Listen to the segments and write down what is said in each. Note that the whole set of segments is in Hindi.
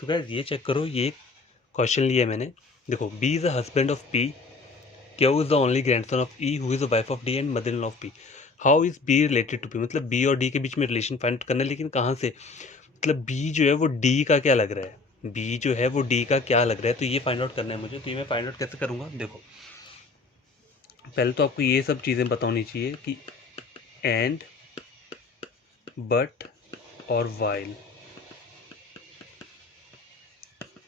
तो गाइस ये चेक करो, ये क्वेश्चन लिया है मैंने। देखो, B is the husband of P, Q is the only grandson of E, who is the wife of D and mother in law of P. How is B related to P, मतलब बी और डी के बीच में रिलेशन फाइंड करना है, लेकिन कहाँ से, मतलब बी जो है वो डी का क्या लग रहा है, बी जो है वो डी का क्या लग रहा है, तो ये फाइंड आउट करना है मुझे। तो ये मैं फाइंड आउट कैसे करूँगा, देखो पहले तो आपको ये सब चीज़ें पता होनी चाहिए कि एंड, बट और वाइल,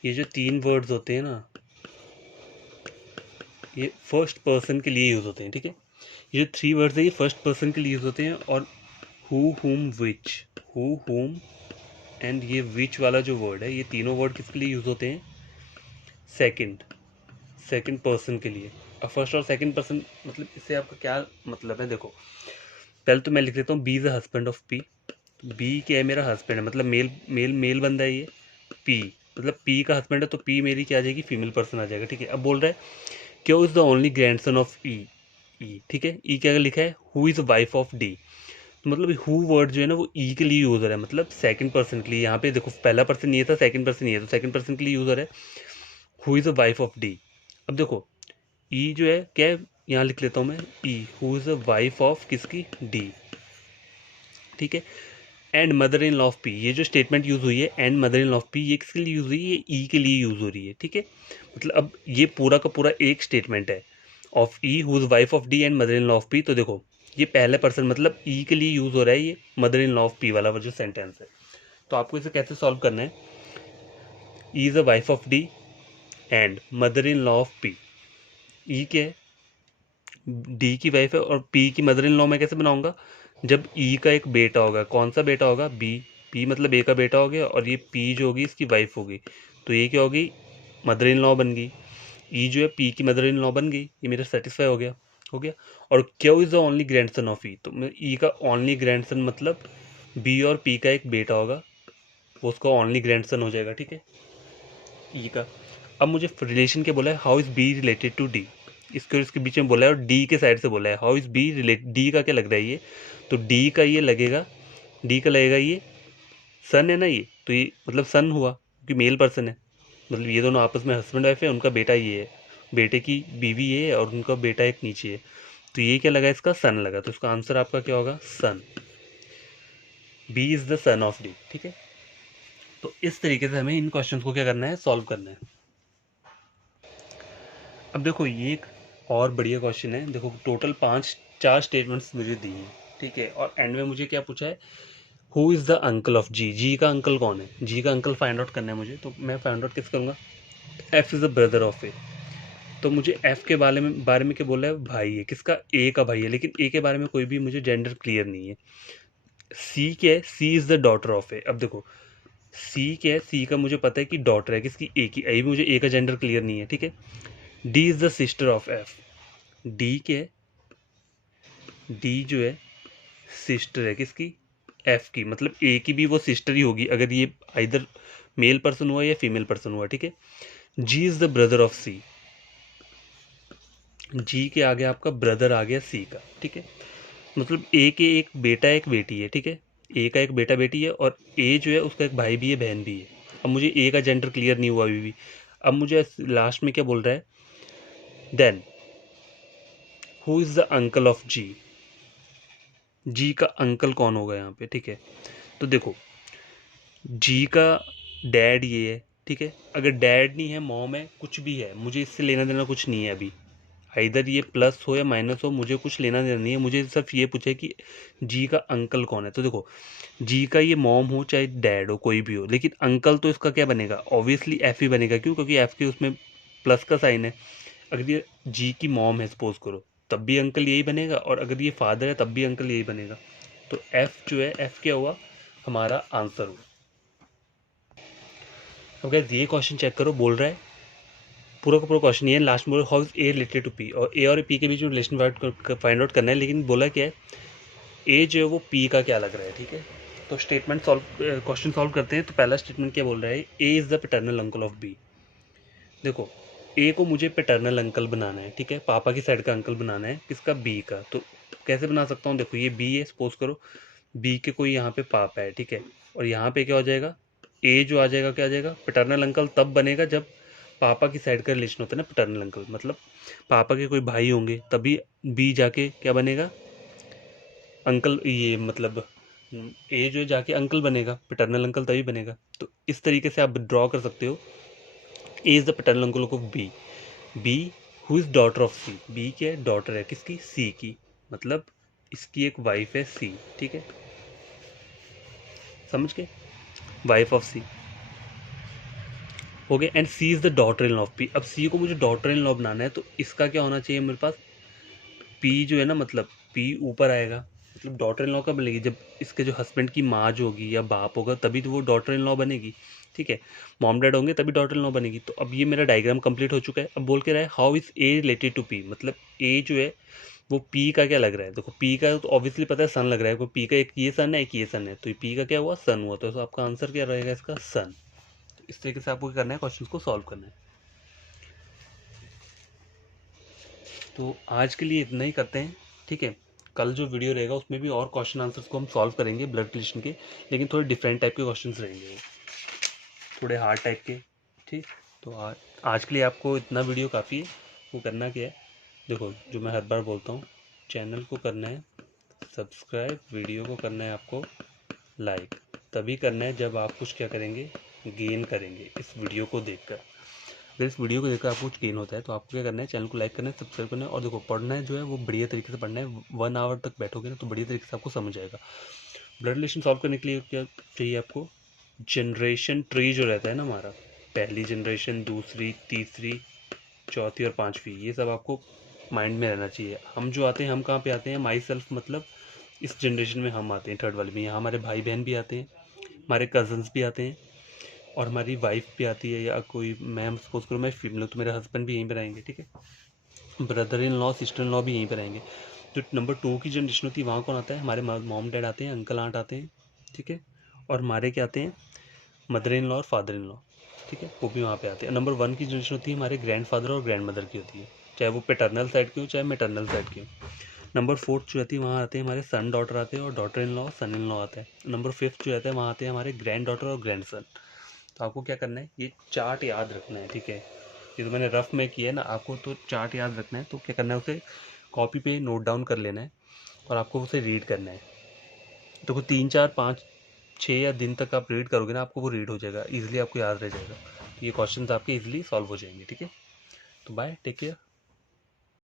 ये जो तीन वर्ड्स होते हैं ना, ये फर्स्ट पर्सन के लिए यूज़ होते हैं, ठीक है। ये जो थ्री वर्ड्स हैं ये फर्स्ट पर्सन के लिए यूज़ होते हैं। और हु, हुम, विच, हु, हुम एंड ये विच वाला जो वर्ड है, ये तीनों वर्ड किसके लिए यूज़ होते हैं, सेकंड सेकंड पर्सन के लिए। अब फर्स्ट और सेकंड पर्सन मतलब इससे आपका क्या मतलब है, देखो पहले तो मैं लिख देता हूँ B is the husband of P. B क्या है, मेरा हस्बैंड है, मतलब मेल मेल मेल बंदा है ये। पी मतलब पी का हस्बैंड है, तो पी मेरी क्या आ जाएगी, फीमेल पर्सन आ जाएगा, ठीक है। अब बोल रहा है Q is the only grandson of E, E ठीक है। ई क्या लिखा है, who is wife of D, तो मतलब हु वर्ड जो है ना वो ई के लिए यूज हो रहा है, मतलब सेकंड पर्सन के लिए। यहाँ पे देखो पहला पर्सन ये था, सेकंड पर्सन ये है, तो सेकंड पर्सन के लिए यूज हो रहा है, who is the wife of D. अब देखो ई जो है क्या है, यहाँ लिख लेता हूँ मैं E, who is the wife of किसकी, डी, ठीक है। And mother in law of P, ये जो स्टेटमेंट यूज हुई है and mother in law of P, ये किसके लिए यूज हुई है, ये ई के लिए यूज हो रही है, ठीक है। मतलब अब ये पूरा का पूरा एक स्टेटमेंट है of E who is wife of D and mother in law of P. तो देखो ये पहले पर्सन मतलब ई के लिए यूज हो रहा है, ये mother in law of P वाला जो सेंटेंस है। तो आपको इसे कैसे सॉल्व करना है, E is a wife of D and mother in law of P. E क्या है, डी की वाइफ है, और पी की मदर इन लॉ मैं कैसे बनाऊंगा, जब ई का एक बेटा होगा, कौन सा बेटा होगा, बी, पी मतलब ए का बेटा हो गया, और ये पी जो होगी इसकी वाइफ होगी, तो ये क्या होगी, मदर इन लॉ बन गई। ई जो है पी की मदर इन लॉ बन गई, ये मेरा सेटिस्फाई हो गया, हो गया। और Q is the only grandson of E, तो मैं ई का ओनली ग्रैंडसन मतलब बी और पी का एक बेटा होगा, वो उसका ओनली ग्रैंडसन हो जाएगा, ठीक है, ई का। अब मुझे रिलेशन क्या बोला है, how is B related to D, इसके और इसके बीच में बोला है, और डी के साइड से बोला है how is B relate, D का क्या लग रहा है ये, तो डी का ये लगेगा, डी का लगेगा ये सन है ना, ये तो ये मतलब सन हुआ क्योंकि मेल पर्सन है, मतलब ये दोनों आपस में हस्बैंड वाइफ है, उनका बेटा ये है, बेटे की बीवी ये है और उनका बेटा एक नीचे है, तो ये क्या लगा, इसका सन लगा, तो इसका आंसर आपका क्या होगा, son. B is the son of D, ठीक है। तो इस तरीके से हमें इन क्वेश्चन को क्या करना है, सॉल्व करना है। अब देखो ये एक और बढ़िया क्वेश्चन है, देखो टोटल चार स्टेटमेंट्स मुझे दी हैं, ठीक है, और एंड में मुझे क्या पूछा है, who is the uncle of G, G का अंकल कौन है, जी का अंकल फाइंड आउट करना है मुझे। तो मैं फाइंड आउट किस करूँगा, F is the brother of A, तो मुझे एफ के बारे में क्या बोला है, भाई है, किसका, ए का भाई है, लेकिन ए के बारे में कोई भी मुझे जेंडर क्लियर नहीं है। सी क्या है, सी इज़ द डॉटर ऑफ ए, अब देखो सी क्या है, सी का मुझे पता है कि डॉटर है किसकी, ए की, अभी मुझे ए का जेंडर क्लियर नहीं है, ठीक है। D is the sister of F, D क्या है, डी जो है सिस्टर है किसकी, एफ की, मतलब ए की भी वो सिस्टर ही होगी अगर ये आइदर मेल पर्सन हुआ या फीमेल पर्सन हुआ, ठीक है। जी इज द ब्रदर ऑफ सी, जी के आगे आपका ब्रदर आ गया सी का, ठीक है। मतलब ए के एक बेटा एक बेटी है, ठीक है, ए का एक बेटा बेटी है, और ए जो है उसका एक भाई भी है बहन भी है। अब मुझे ए का जेंडर क्लियर नहीं हुआ अभी भी। अब मुझे लास्ट में क्या बोल रहा है, then who is the uncle of G, G का अंकल कौन होगा यहाँ पे, ठीक है। तो देखो जी का डैड ये है, ठीक है, अगर डैड नहीं है मॉम है कुछ भी है, मुझे इससे लेना देना कुछ नहीं है अभी, इधर ये प्लस हो या माइनस हो मुझे कुछ लेना देना नहीं है, मुझे सिर्फ ये पूछे कि जी का अंकल कौन है। तो देखो जी का ये मॉम हो चाहे डैड हो कोई भी हो, लेकिन अंकल तो इसका क्या बनेगा, ऑब्वियसली एफ ही बनेगा, क्यों, क्योंकि एफ के उसमें प्लस का साइन है। अगर ये जी की मॉम है सपोज करो तब भी अंकल यही बनेगा, और अगर ये फादर है तब भी अंकल यही बनेगा। तो एफ जो है, एफ क्या हुआ, हमारा आंसर हुआ। अब गाइस ये क्वेश्चन चेक करो, बोल रहा है पूरा का पूरा क्वेश्चन ये है, लास्ट में how is A related to P, और ए और पी के बीच में रिलेशन फाइंड आउट करना है, लेकिन बोला क्या है, ए जो है वो पी का क्या लग रहा है, ठीक है। तो स्टेटमेंट सॉल्व, क्वेश्चन सॉल्व करते हैं। तो पहला स्टेटमेंट क्या बोल रहा है, A is the paternal uncle of B. देखो ए को मुझे पैटर्नल अंकल बनाना है, ठीक है, पापा की साइड का अंकल बनाना है, किसका, बी का। तो कैसे बना सकता हूँ, देखो ये बी है सपोज करो, बी के कोई यहाँ पे पापा है, ठीक है, और यहाँ पे क्या हो जाएगा, ए जो आ जाएगा क्या आ जाएगा, पैटर्नल अंकल तब बनेगा जब पापा की साइड का रिलेशन होता है ना पैटर्नल अंकल, मतलब पापा के कोई भाई होंगे तभी बी जाके क्या बनेगा, अंकल, ये मतलब ए जो जाके अंकल बनेगा, पैटर्नल अंकल तभी बनेगा। तो इस तरीके से आप ड्रॉ कर सकते हो, A is the paternal uncle of B, B who is daughter of C, B क्या है, डॉटर है किसकी, सी की, मतलब इसकी एक वाइफ है सी, ठीक है, समझ के, वाइफ ऑफ सी हो गया। And C is the daughter in law of P. अब सी को मुझे डॉटर इन लॉ बनाना है, तो इसका क्या होना चाहिए मेरे पास, पी जो है ना, मतलब पी ऊपर आएगा, मतलब डॉटर इन लॉ कब बनेगी, जब इसके जो हस्बैंड की माँ जो होगी या बाप होगा तभी तो वो डॉटर इन लॉ बनेगी, ठीक है, मॉम डैड होंगे तभी डॉटर इन लॉ बनेगी। तो अब ये मेरा डायग्राम कंप्लीट हो चुका है। अब बोल के रहा है how is A related to P, मतलब ए जो है वो पी का क्या लग रहा है, देखो पी का तो ऑब्वियसली पता है सन लग रहा है, पी का एक ये सन है एक ये सन है, तो पी का क्या हुआ, सन हुआ, तो आपका आंसर क्या रहेगा इसका, सन। तो इस तरीके से आपको क्या करना है, क्वेश्चन को सॉल्व करना है। तो आज के लिए इतना ही करते हैं, ठीक है, कल जो वीडियो रहेगा उसमें भी और क्वेश्चन आंसर्स को हम सॉल्व करेंगे ब्लड रिलेशन के, लेकिन थोड़े डिफरेंट टाइप के क्वेश्चंस रहेंगे वो, थोड़े हार्ड टाइप के, ठीक। तो आज के लिए आपको इतना वीडियो काफ़ी है। वो करना क्या है, देखो जो मैं हर बार बोलता हूँ, चैनल को करना है सब्सक्राइब, वीडियो को करना है आपको लाइक, तभी करना है जब आप कुछ क्या करेंगे, गेन करेंगे इस वीडियो को देखकर। अगर इस वीडियो को देखकर आपको कुछ गेन होता है तो आपको क्या करना है, चैनल को लाइक करना है, सब्सक्राइब करना है, और देखो पढ़ना है जो है वो बढ़िया तरीके से पढ़ना है, 1 आवर तक बैठोगे ना तो बढ़िया तरीके से आपको समझ आएगा। ब्लड रिलेशन सॉल्व करने के लिए क्या चाहिए आपको, जनरेशन ट्री जो रहता है ना हमारा, पहली जनरेशन, दूसरी, तीसरी, चौथी और पाँचवीं, ये सब आपको माइंड में रहना चाहिए। हम जो आते हैं, हम कहाँ पे आते हैं, माई सेल्फ, मतलब इस जनरेशन में हम आते हैं, थर्ड वाले में। यहाँ हमारे भाई बहन भी आते हैं, हमारे कजन्स भी आते हैं, और हमारी वाइफ भी आती है, या कोई, मैं सपोज करूँ मैं फीमेल हूँ तो मेरे हस्बैंड भी यहीं पर आएंगे, ठीक है, brother in law sister in law भी यहीं पर आएंगे। जो नंबर 2 की जनरेशन होती है वहाँ कौन आता है, हमारे मॉम डैड आते हैं, अंकल आंट आते हैं, ठीक है, और हमारे क्या आते हैं, मदर इन लॉ और फादर इन लॉ, ठीक है, वो भी वहाँ पे आते हैं। नंबर 1 की जनरेशन होती है हमारे ग्रैंड फादर और ग्रैंड मदर की होती है, चाहे वो पेटर्नल साइड की हो चाहे मेटर्नल साइड की हो। नंबर 4 जो रहती है वहाँ आते हैं हमारे सन डॉटर आते हैं, और daughter in law son in law आता है। नंबर 5 जो रहता है वहाँ आते हैं हमारे ग्रैंड डॉटर और ग्रैंड सन। तो आपको क्या करना है, ये चार्ट याद रखना है, ठीक है, ये तो मैंने रफ में किया है ना, आपको तो चार्ट याद रखना है। तो क्या करना है, उसे कॉपी पे नोट डाउन कर लेना है और आपको उसे रीड करना है। तो 3 4 5 6 या दिन तक आप रीड करोगे ना, आपको वो रीड हो जाएगा, ईजिली आपको याद रह जाएगा, ये क्वेश्चन आपके ईजिली सॉल्व हो जाएंगे, ठीक है। तो बाय, टेक केयर।